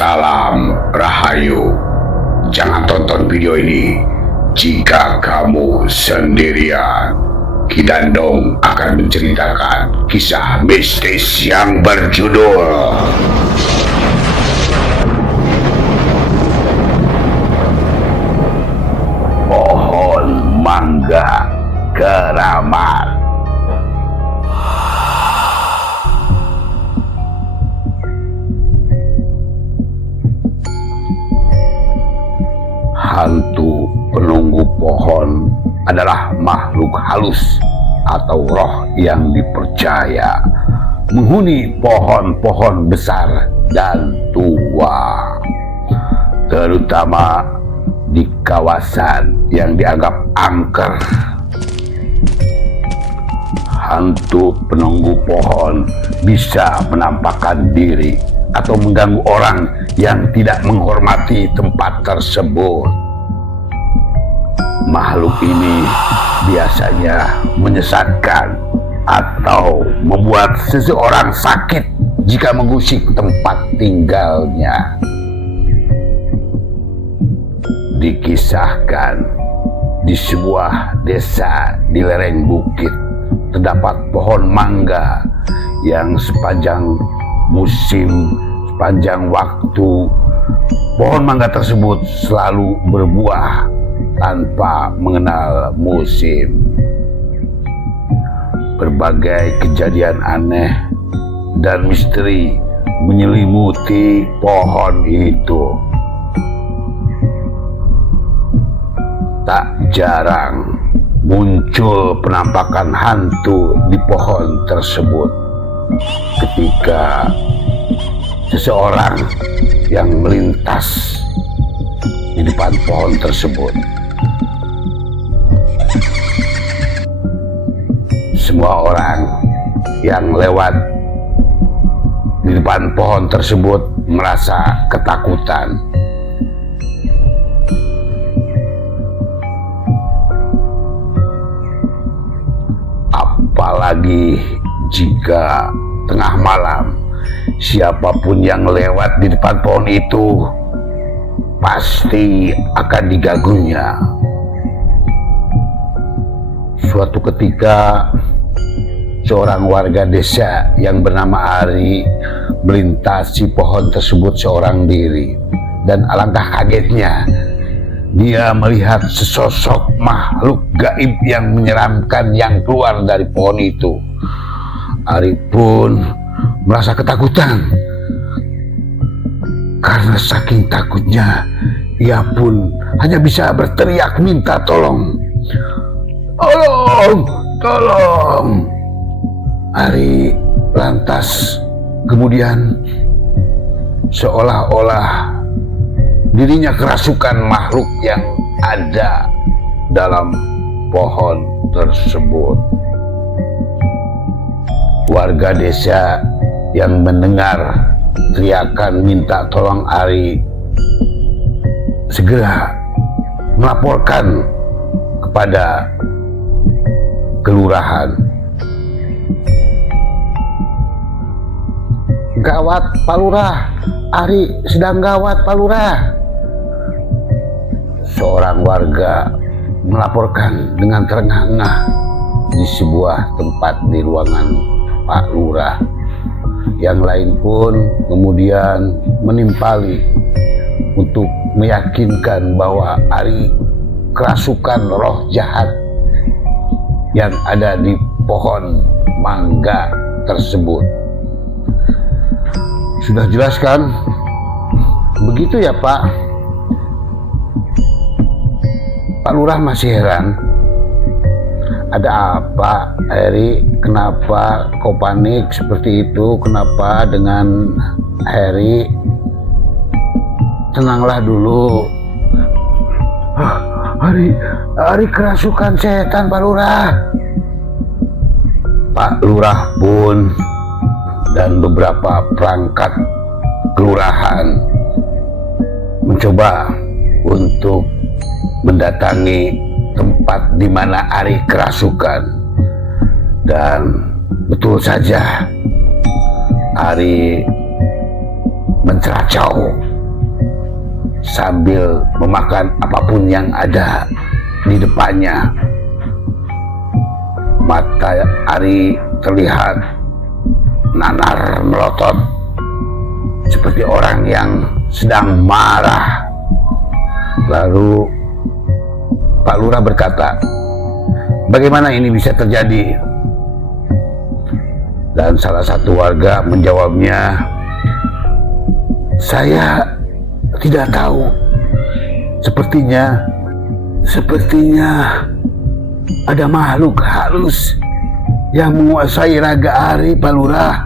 Salam Rahayu. Jangan tonton video ini jika kamu sendirian. Kidandong akan menceritakan kisah mistis yang berjudul Pohon Mangga Keramat. Hantu penunggu pohon adalah makhluk halus atau roh yang dipercaya menghuni pohon-pohon besar dan tua, terutama di kawasan yang dianggap angker. Hantu penunggu pohon bisa menampakkan diri atau mengganggu orang yang tidak menghormati tempat tersebut. Makhluk ini biasanya menyesatkan atau membuat seseorang sakit jika mengusik tempat tinggalnya. Dikisahkan di sebuah desa di lereng bukit terdapat pohon mangga yang sepanjang waktu pohon mangga tersebut selalu berbuah tanpa mengenal musim. Berbagai kejadian aneh dan misteri menyelimuti pohon itu. Tak jarang muncul penampakan hantu di pohon tersebut ketika seseorang yang melintas di depan pohon tersebut. Semua orang yang lewat di depan pohon tersebut merasa ketakutan. Apalagi jika tengah malam, siapapun yang lewat di depan pohon itu pasti akan diganggunya. Suatu ketika, seorang warga desa yang bernama Ari melintasi pohon tersebut seorang diri, dan alangkah kagetnya dia melihat sesosok makhluk gaib yang menyeramkan yang keluar dari pohon itu. Ari pun merasa ketakutan. Karena saking takutnya, ia pun hanya bisa berteriak minta tolong. Tolong, tolong. Ari lantas kemudian seolah-olah dirinya kerasukan makhluk yang ada dalam pohon tersebut. Warga desa yang mendengar teriakan minta tolong Ari segera melaporkan kepada kelurahan. Gawat Pak Lurah, Ari sedang gawat Pak Lurah. Seorang warga melaporkan dengan terengah-engah di sebuah tempat di ruangan Pak Lurah. Yang lain pun kemudian menimpali untuk meyakinkan bahwa Ari kerasukan roh jahat yang ada di pohon mangga tersebut. Sudah jelas kan? Begitu ya Pak? Pak Lurah masih heran. Ada apa, Heri? Kenapa kau panik seperti itu? Kenapa dengan Heri? Tenanglah dulu. Hari kerasukan setan Pak Lurah. Pak Lurah pun dan beberapa perangkat kelurahan mencoba untuk mendatangi tempat di mana Ari kerasukan, dan betul saja Ari menceracau sambil memakan apapun yang ada di depannya. Mata Ari terlihat nanar melotot seperti orang yang sedang marah. Lalu Pak Lurah berkata, "Bagaimana ini bisa terjadi?" Dan salah satu warga menjawabnya, "Saya tidak tahu. Sepertinya ada makhluk halus yang menguasai raga Ari, Pak Lurah."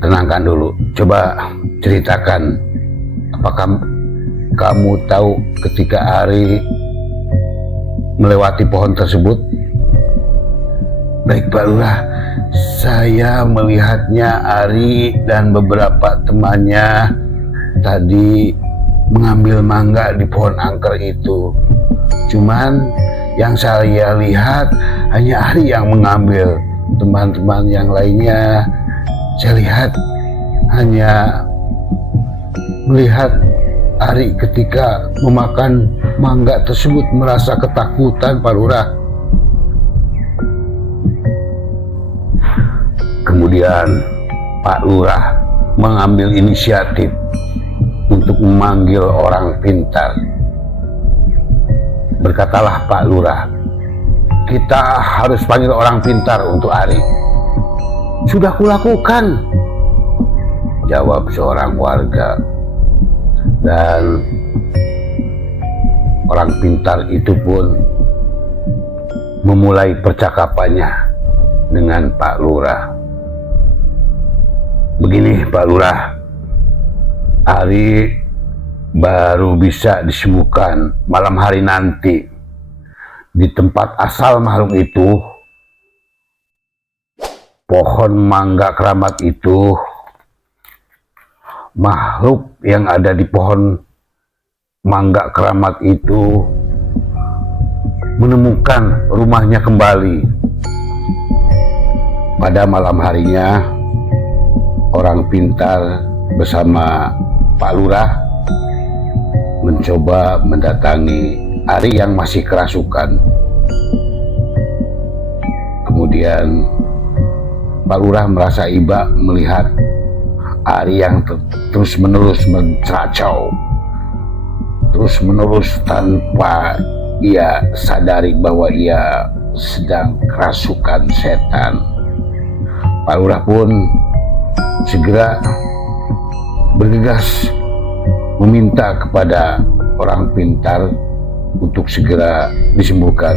Tenangkan dulu. Coba ceritakan, apakah kamu tahu ketika Ari melewati pohon tersebut? Baik Pak Lurah, saya melihatnya Ari dan beberapa temannya tadi mengambil mangga di pohon angker itu. Cuman yang saya lihat hanya Ari yang mengambil. Teman-teman yang lainnya saya lihat hanya melihat Ari ketika memakan mangga tersebut merasa ketakutan, Pak Lurah. Kemudian Pak Lurah mengambil inisiatif untuk memanggil orang pintar. Berkatalah Pak Lurah, "Kita harus panggil orang pintar untuk Ari." "Sudah kulakukan," jawab seorang warga. Dan orang pintar itu pun memulai percakapannya dengan Pak Lurah. "Begini Pak Lurah, Ari baru bisa disembuhkan malam hari nanti. Di tempat asal makhluk itu, pohon mangga keramat itu, makhluk yang ada di pohon mangga keramat itu menemukan rumahnya kembali. Pada malam harinya, orang pintar bersama Pak Lurah mencoba mendatangi Ari yang masih kerasukan. Kemudian Pak Lurah merasa iba melihat Ari yang terus-menerus menceracau, terus-menerus tanpa ia sadari bahwa ia sedang kerasukan setan. Pak Lurah pun segera bergegas meminta kepada orang pintar untuk segera disembuhkan.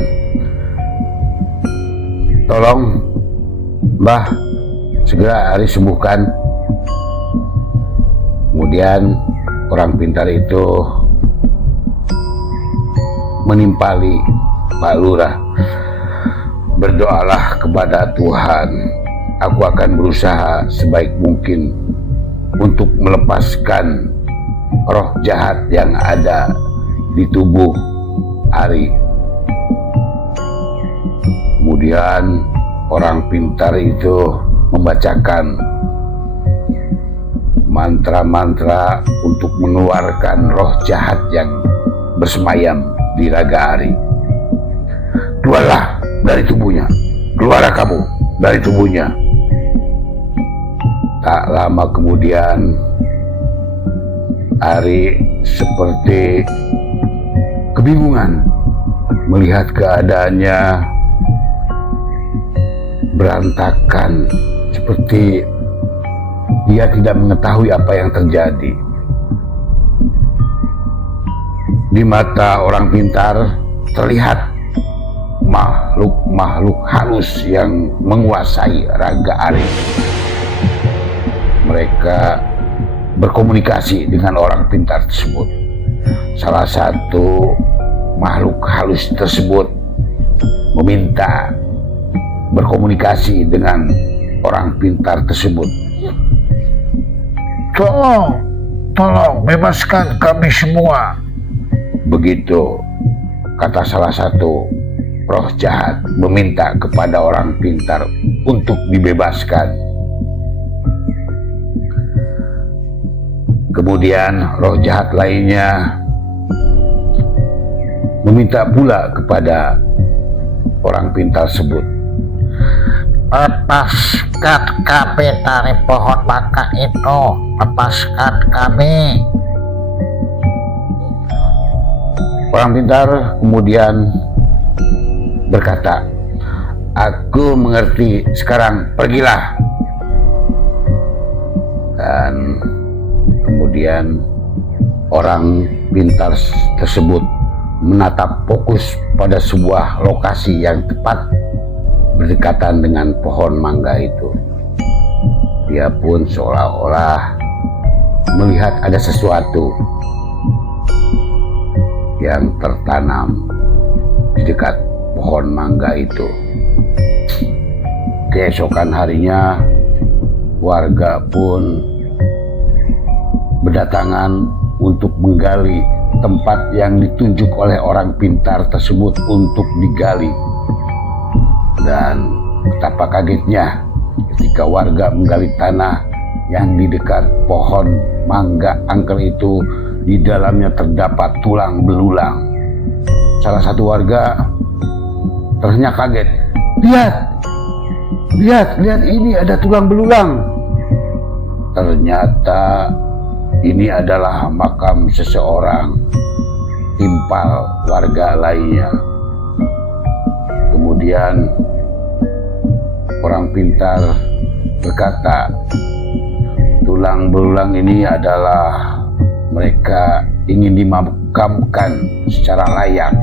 "Tolong Mbah, segera Ari sembuhkan." Kemudian orang pintar itu menimpali Pak Lurah, "Berdoalah kepada Tuhan. Aku akan berusaha sebaik mungkin untuk melepaskan roh jahat yang ada di tubuh Ari." Kemudian orang pintar itu membacakan mantra-mantra untuk mengeluarkan roh jahat yang bersemayam di raga Ari. "Keluarlah dari tubuhnya, keluarlah kamu dari tubuhnya." Tak lama kemudian, Ari seperti kebingungan melihat keadaannya berantakan, seperti dia tidak mengetahui apa yang terjadi. Di mata orang pintar terlihat makhluk-makhluk halus yang menguasai raga Ari. Mereka berkomunikasi dengan orang pintar tersebut. Salah satu makhluk halus tersebut meminta berkomunikasi dengan orang pintar tersebut. Tolong bebaskan kami semua." Begitu kata salah satu roh jahat meminta kepada orang pintar untuk dibebaskan. Kemudian roh jahat lainnya meminta pula kepada orang pintar tersebut, lepaskan kami dari pohon mangga itu, lepaskan kami. Orang pintar kemudian berkata, aku mengerti, sekarang pergilah. Dan kemudian orang pintar tersebut menatap fokus pada sebuah lokasi yang tepat berdekatan dengan pohon mangga itu. Dia pun seolah-olah melihat ada sesuatu yang tertanam di dekat pohon mangga itu. Keesokan harinya, warga pun berdatangan untuk menggali tempat yang ditunjuk oleh orang pintar tersebut untuk digali. Dan betapa kagetnya ketika warga menggali tanah yang di dekat pohon mangga angker itu, di dalamnya terdapat tulang belulang. Salah satu warga ternyata kaget. Lihat, ini ada tulang belulang. Ternyata ini adalah makam seseorang, timpal warga lainnya. Kemudian orang pintar berkata, tulang belulang ini adalah mereka ingin dimakamkan secara layak,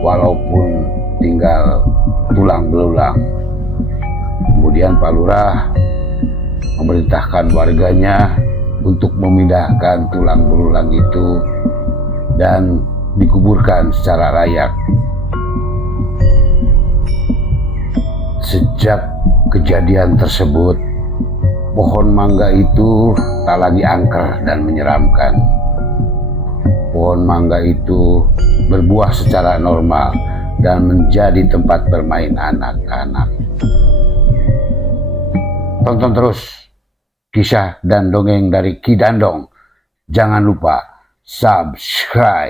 walaupun tinggal tulang belulang. Kemudian Pak Lurah memerintahkan warganya untuk memindahkan tulang belulang itu dan dikuburkan secara layak. Sejak kejadian tersebut, pohon mangga itu tak lagi angker dan menyeramkan. Pohon mangga itu berbuah secara normal dan menjadi tempat bermain anak-anak. Tonton terus kisah dan dongeng dari Ki Dandong. Jangan lupa subscribe.